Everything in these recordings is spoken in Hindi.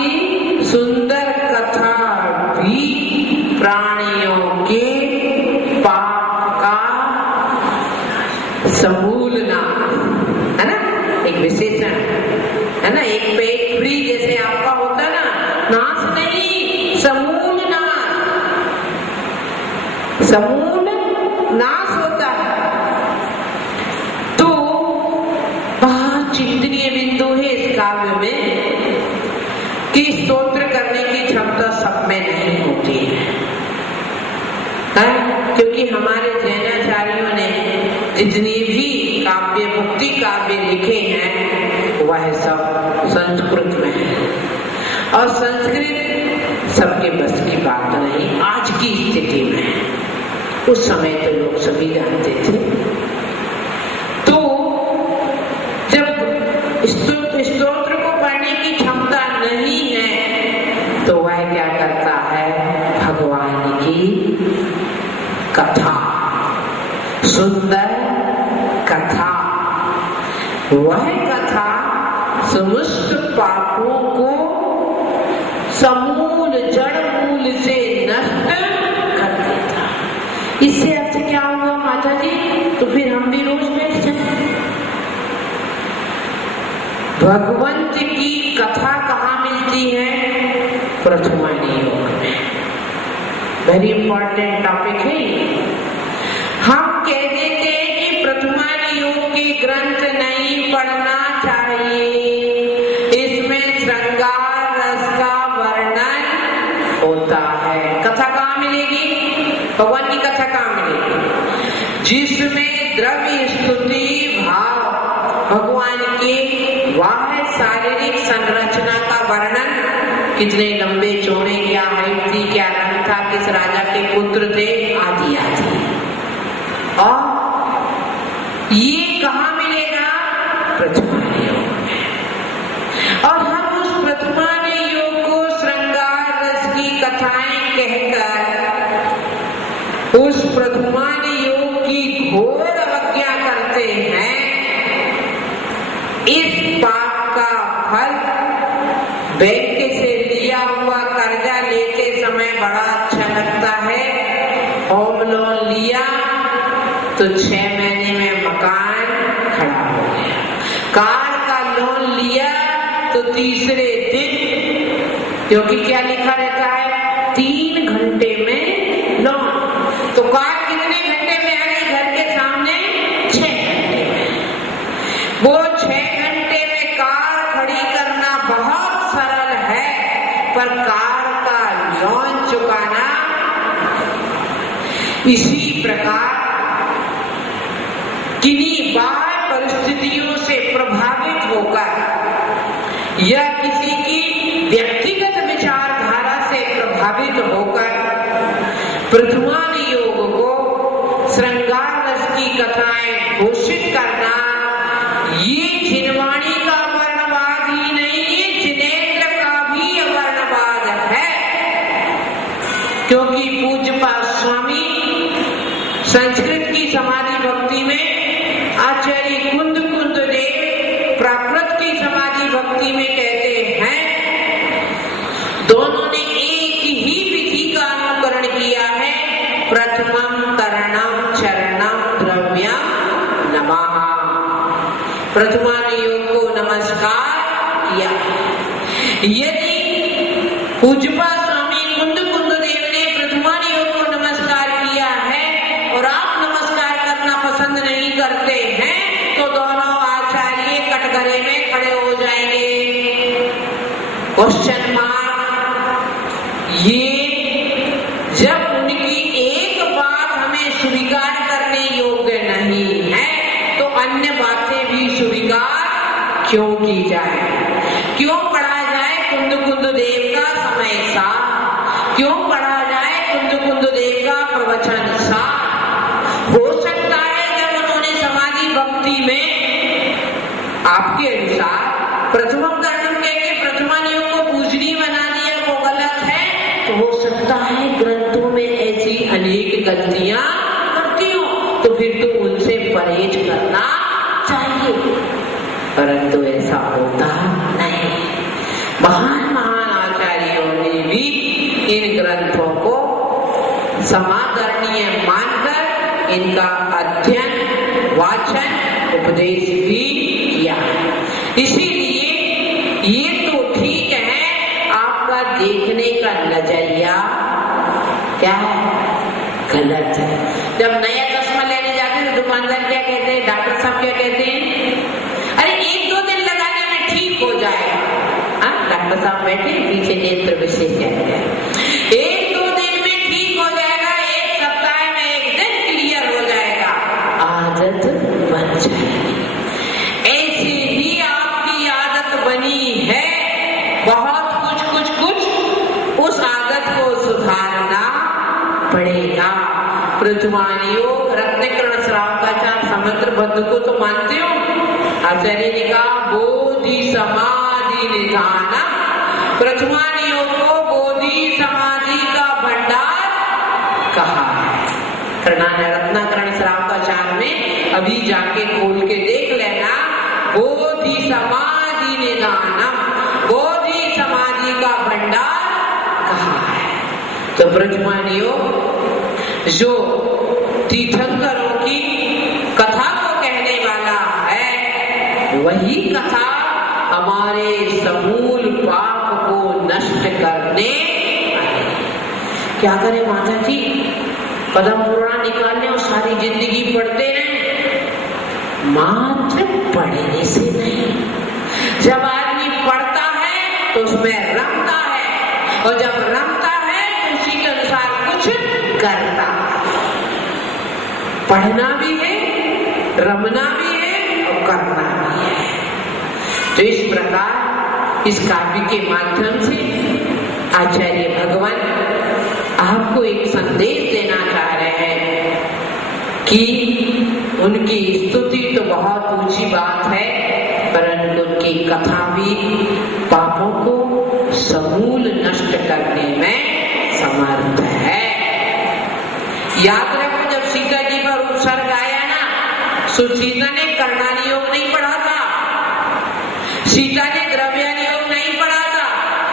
की सुंदर कथा भी प्राणियों के पाप का समूलना है ना, एक विशेषण है ना। एक पे एक फ्री जैसे आपका होता ना, नाश नहीं, समूल नाश, समूल नाश होता है। तो बहुत चिंतनीय बिंदु है इस काव्य में कि स्तोत्र करने की क्षमता सब में नहीं होती है, क्योंकि हमारे जैनाचार्यों ने जितनी भी काव्य, मुक्ति काव्य लिखे हैं वह सब संस्कृत में है, और संस्कृत सबके बस की बात नहीं आज की स्थिति में। उस समय तो लोग सभी जानते थे। तो जब स्तोत्र को पढ़ने की क्षमता नहीं है तो वह क्या करता है, भगवान की कथा, सुंदर कथा, वह कथा समस्त पापों को समूल जड़ मूल से नष्ट कर देता। इससे अर्थ क्या होगा माता जी? तो फिर हम भी रोज बैठ जाए। भगवंत की कथा कहाँ मिलती है? प्रथमानी योग में। वेरी इंपॉर्टेंट टॉपिक है। हम कह देते हैं कि प्रथमानी योग के ग्रंथ नहीं पढ़ना चाहिए, इसमें श्रृंगार रस का वर्णन होता है। कथा कहाँ मिलेगी? भगवान की कथा कहाँ मिलेगी? जिसमें द्रव्य स्तुति भाव भगवान के, वह शारीरिक संरचना का वर्णन, कितने लंबे चौड़े, क्या हाइट थी, क्या रंग था, किस राजा के पुत्र थे, आदि आदि। और ये कहाँ मिलेगा? प्रथमान योग में। और हम उस प्रथमान योग को श्रृंगार रस की कथाएं कहकर उस प्रथमान योग की घोर अवज्ञा करते हैं। इस पाप का फल बैंक से लिया हुआ कर्जा लेते समय बड़ा अच्छा लगता है। होम लोन लिया तो 6 महीने में मकान खड़ा हो गया। कार का लोन लिया तो तीसरे दिन, क्योंकि क्या लिखा रहता है, 3 घंटे में लोन, तो कार कितने घंटे में आ गई घर के सामने? 6 घंटे में। वो 6 घंटे में कार खड़ी करना बहुत सरल है, पर कार का लोन चुकाना। इसी प्रकार किन्हीं बाह्य परिस्थितियों से प्रभावित होकर या किसी की व्यक्तिगत विचारधारा से प्रभावित होकर प्रथमान योग को श्रृंगार रस की कथाएं घोषित करना, ये जिनवाणी का वर्णवाद ही नहीं, ये जिनेन्द्र का भी वर्णवाद है। क्योंकि पूज्यपाद स्वामी संस्कृत की समाधि भक्ति में, आचार्य कुंद देव प्राकृत की समाधि भक्ति में कहते हैं, दोनों ने एक ही विधि का अनुकरण किया है। प्रथमम करणम चरणम द्रव्यम नमः। प्रथमान योग को नमस्कार किया। यदि पूज्यपाद स्वामी कुंद देव ने प्रथमान योग को नमस्कार किया है और आप नमस्कार करना पसंद नहीं करते हैं, तो दोनों आचार्य कटघरे में खड़े हो जाएंगे। Question mark. ये जब उनकी एक बात हमें स्वीकार करने योग्य नहीं है, तो अन्य बातें भी स्वीकार क्यों की जाए? क्यों पढ़ा जाए कुंद देव का समय सा? क्यों पढ़ा जाए कुंद देव का प्रवचन सा? हो सकता है जब उन्होंने समाधि भक्ति में आपके अनुसार प्रथमम करणम के प्रथमान योग को पूजनीय बना दिया, वो गलत है, तो हो सकता है ग्रंथों में ऐसी अनेक गलतियां करती हो, तो फिर तो उनसे परहेज करना चाहिए। परंतु ऐसा होता नहीं। महान समादरणीय मानकर इनका अध्ययन, वाचन, उपदेश भी किया। इसीलिए ये तो ठीक है, आपका देखने का नजरिया क्या है, गलत है। जब नया चश्मा लेने जाते हैं तो दुकानदार क्या कहते हैं, डॉक्टर साहब क्या कहते हैं, अरे 1-2 दिन लगाने में ठीक हो जाएगा। डॉक्टर साहब बैठे पीछे नेत्र विशेषज्ञ, 1-2 दिन में ठीक हो जाएगा, 1 सप्ताह में 1 दिन क्लियर हो जाएगा, आदत बन जाएगी। ऐसे ही आपकी आदत बनी है, बहुत कुछ उस आदत को सुधारना पड़ेगा। प्रथमानियों रत्नकर्ण श्रावकाचार्य समंत्र बद्ध को तो मानते हो, आचार्य ने कहा बोधि समाधि निधान, प्रथमानियों को बोधि समाधि का भंडार कहा है। रत्नाकर्ण श्रावकाचार्य में अभी जाके खोल के देख लेना, बोधि समाधि निधानम, बोधि समाधि का भंडार कहा है। तो ब्रजमानियों, जो तीर्थंकरों की कथा को कहने वाला है, वही कथा हमारे समूल पाप को नष्ट करने। क्या करें माता जी, पद्म पुराण निकालने और सारी जिंदगी पढ़ते रहे, मात्र पढ़ने से नहीं। जब आदमी पढ़ता है तो उसमें रमता है, और जब रमता है तो उसी के अनुसार कुछ करता है। पढ़ना भी है, रमना भी है और करना भी है। तो इस प्रकार इस काव्य के माध्यम से आचार्य भगवान आपको एक संदेश देना चाह रहे हैं कि उनकी स्तुति तो बहुत ऊंची बात है, परंतु उनकी कथा भी पापों को समूल नष्ट करने में समर्थ है। याद रखो, जब सीता जी पर उपसर्ग आया ना, सीता ने कर्णानी योग नहीं पढ़ा था, सीता ने द्रव्यानी योग नहीं पढ़ा था,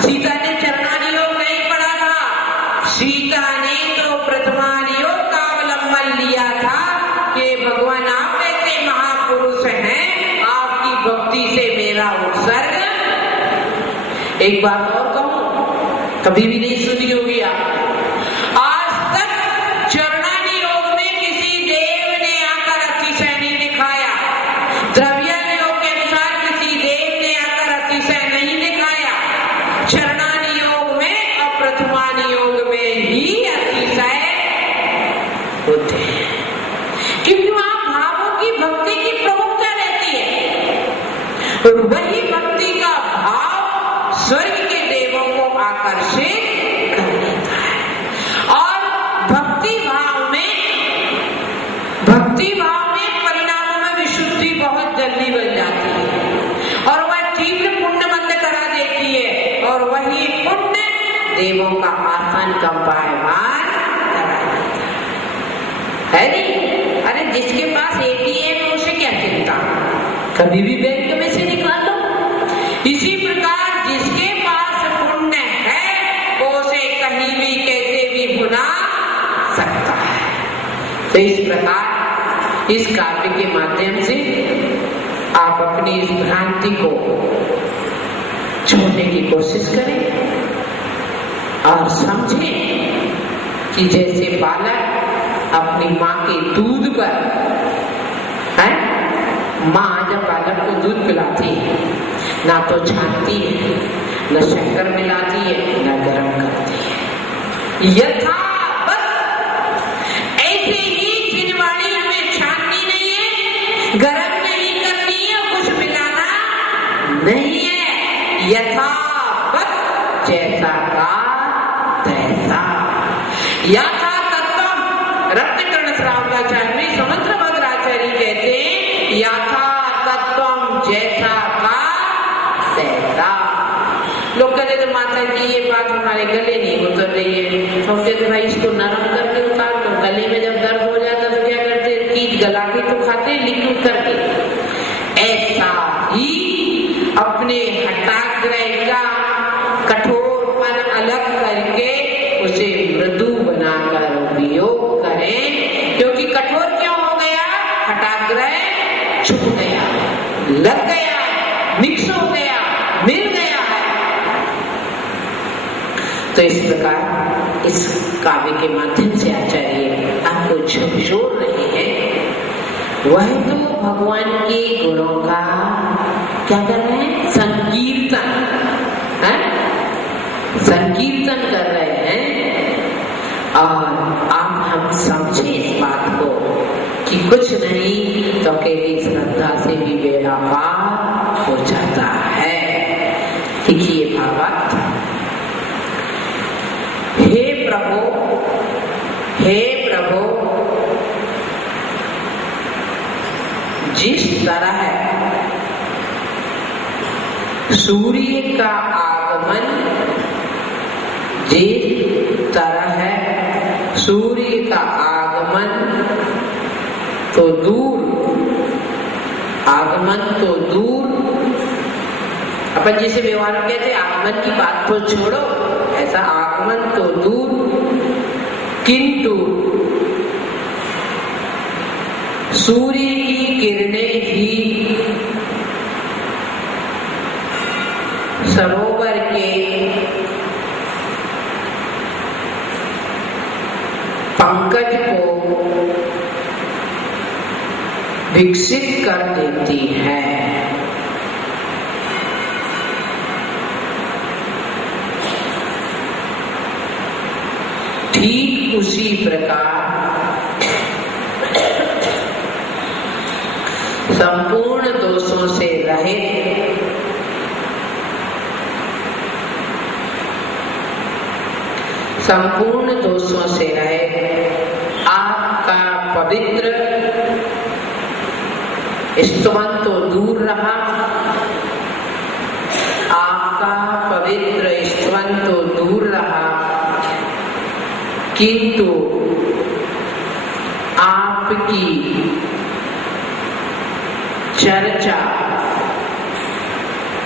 सीता ने चरणानी योग नहीं पढ़ा था, सीता ने तो प्रथमानी योग का अवलंबन लिया था कि भगवान आप ऐसे महापुरुष हैं, आपकी भक्ति से मेरा उत्सर्ग। एक बात और कहूं, कभी भी नहीं सुनी होगी आप, आज तक चरणानी योग में किसी देव ने आकर अतिशय नहीं दिखाया, द्रव्यानी योग के अनुसार किसी देव ने आकर अतिशय नहीं दिखाया, चरणानी योग में और प्रथमानी योग में ही अतिशय होते हैं, क्योंकि वहां भावों की भक्ति की प्रमुखता रहती है, और वही भक्ति का भाव स्वर्ग के देवों को आकर्षित कर देता है। और भक्ति भाव में परिणामों में विशुद्धि बहुत जल्दी बन जाती है, और वह तीव्र पुण्य बंद करा देती है, और वही पुण्य देवों का आसन कंपायमान करा देता है नहीं? अरे जिसके पास ATM है उसे क्या चिंता, कभी भी बैंक में से निकाल लो। इसी प्रकार जिसके पास पुण्य है वो उसे कहीं भी कैसे भी भुला सकता है। तो इस प्रकार इस काव्य के माध्यम से आप अपनी इस भ्रांति को छोड़ने की कोशिश करें और समझें कि जैसे बालक अपनी माँ के दूध पर है, माँ जब बालक को दूध पिलाती है ना तो छानती है, न शक्कर मिलाती है, न गर्म करती है, यथावत ऐसे ही जिनवाणी हमें छाननी नहीं है, गर्म नहीं करनी है, कुछ मिलाना नहीं है, यथावत जैसा का तैसा। यथा तत्वम रत्नकर्ण श्रावकाचार्य में समंत्र भद्राचार्य कहते हैं, यथा तत्वम जैसा का तैसा। लोग कहते थे माता जी ये बात हमारे गले नहीं उतर रही है, तो कहते भाई इसको नरम करके उतार दो। गले में जब दर्द हो जाता तो क्या करते, कीट गला के तो खाते लिक्विड करके। ऐसा ही अपने हठाग्रह का कठोरपन अलग करके उसे मृदु बनाकर तो इस प्रकार इस काव्य के माध्यम से आचार्य आपको झकझोर रहे हैं। वह तो भगवान के गुणों का क्या कर रहे हैं? संकीर्तन है, संकीर्तन कर रहे हैं। और आप हम समझे इस बात को कि कुछ नहीं तो अकेली श्रद्धा से भी बेड़ा पार हो जाता है। देखिए भागवत, हे प्रभु, जिस तरह सूर्य का आगमन, जिस तरह सूर्य का आगमन तो दूर, आगमन तो दूर, अपन जिसे व्यवहार में कहते आगमन की बात को छोड़ो, ऐसा आगमन तो दूर, किंतु सूर्य की किरणें ही सरोवर के पंकज को विकसित कर देती है। ठीक उसी प्रकार संपूर्ण दोषों से रहित, संपूर्ण दोषों से रहित आपका पवित्र स्तवन तो दूर रहा, आपका पवित्र स्तवन तो दूर रहा, किंतु आपकी चर्चा,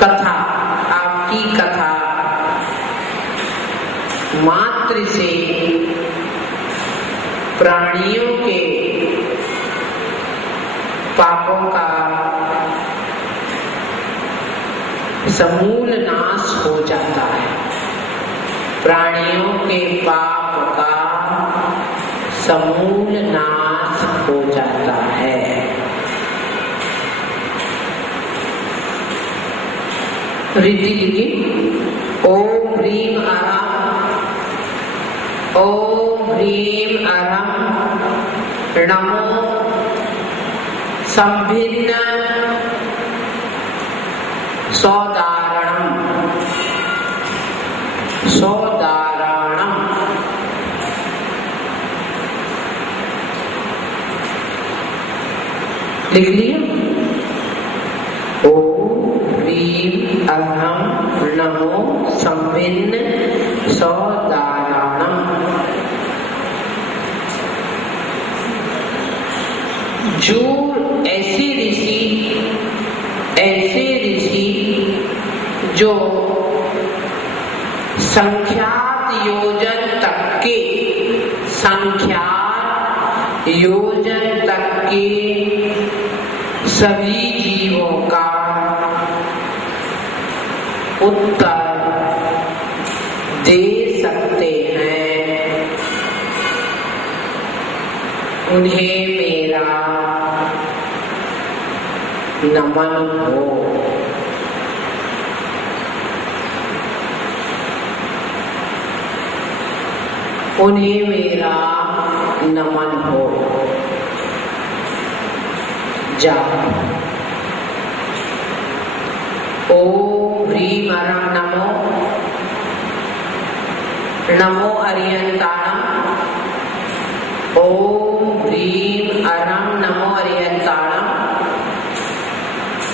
कथा, आपकी कथा मात्र से प्राणियों के पापों का समूल नाश हो जाता है। प्राणियों के पाप का समूल नाश हो जाता है। रीति लिखी, ओम ह्रीम अहम, ओम ह्रीम अहम नमो संभिन्न सौदारणम, सौदारणम। लिख लिया, ओम ह्रीम अहम नमो संभिन्न सौदारणम। जो ऐसे ऋषि जो संख्यात योजन तक के, संख्यात योजन तक के सभी जीवों का उत्तर दे सकते हैं, उन्हें मेरा नमन हो। उन्हें मेरा नमन हो। जाप, ओम ह्रीम अरम नमो, नमो अरिहंताणम, ओम ह्रीम अरम नमो अरिहंताणम।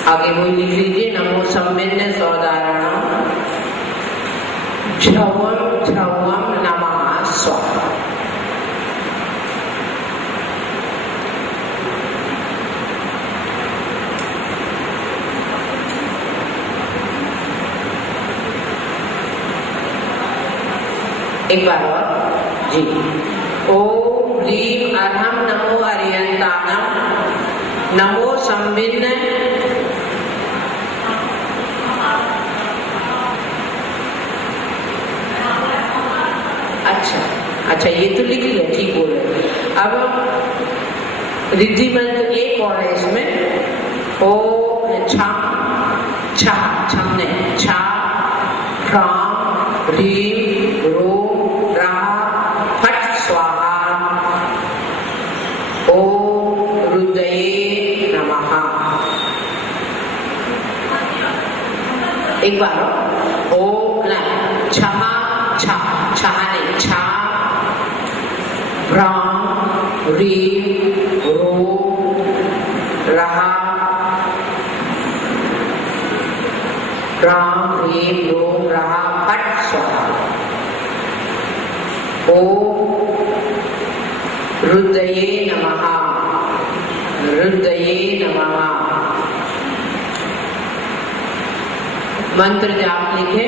आगे वो लिख लीजिए, नमो सम्मिन्न सौदारणम, झवम झवम नमः स्वाहा। एक बार और जी, ओम ह्रीम अरहम नमो अरिहंताणम, नमो सम्मिन्न अच्छा ये तो लिख लिया, ठीक बोल रहे। अब रिद्धि मंत्र एक और है इसमें, ओ छम छा छमने छा ह्राम ह्रीम रोम राम फट स्वाहा ओम रुद्रये नमः। एक बार ओम छहा छा छहाने छा ह्राम ह्रीम रोम रहा राम ह्रीम रोम रहा फट स्वाहा ओम रुद्रये नमः रुद्रये नमः। मंत्र जाप लिखे।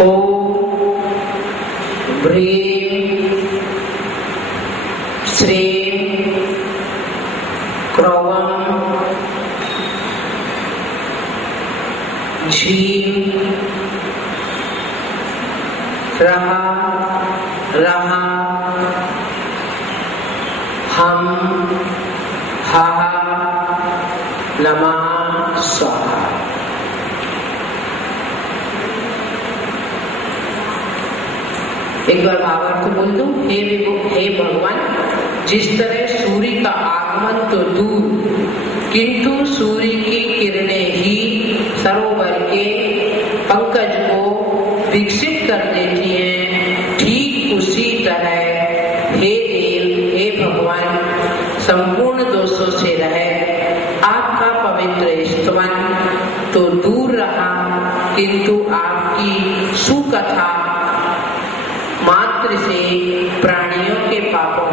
ओम ह्रीम श्रीम क्रौवम झीम रहा रहा हम हा नमः स्वाहा। एक बार भावार्थ बोल दो। हे भगवान, जिस तरह सूर्य का आगमन तो दूर, किंतु सूर्य की किरणें ही सरोवर के पंकज को विकसित कर देती हैं, ठीक उसी तरह हे देव, हे भगवान, संपूर्ण दोषों से रहे आपका पवित्र स्तवन तो दूर रहा, किंतु आपकी सुकथा मात्र से प्राणियों के पापों